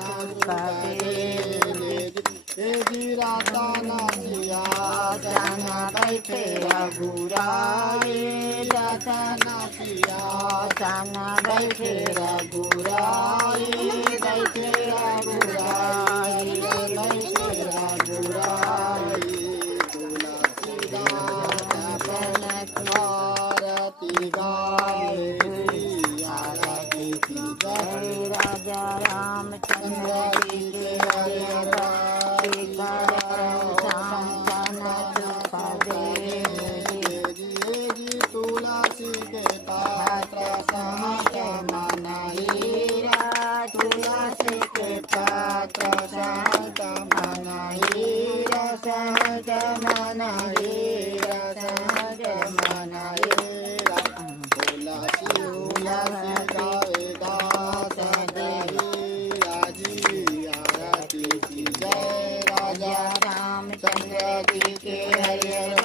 सुख दे। राता ना सिया सन बैठे रघुराई, रतना सिया सन बैठे रघुराई, बैठे रघुराई, बैठे रघुराई। आरती गाए आरती की जय राजा रामचंद्र जी के तुलसी के पात्र सहज मन हीरा, तुलसी के पात्र सहज मन हीरा, सहज मन हीरा, सहज मन हीरा। तुलसी तुलसी गावे दास देही राजी आरती की जय राजा रामचंद्र जी के हरि।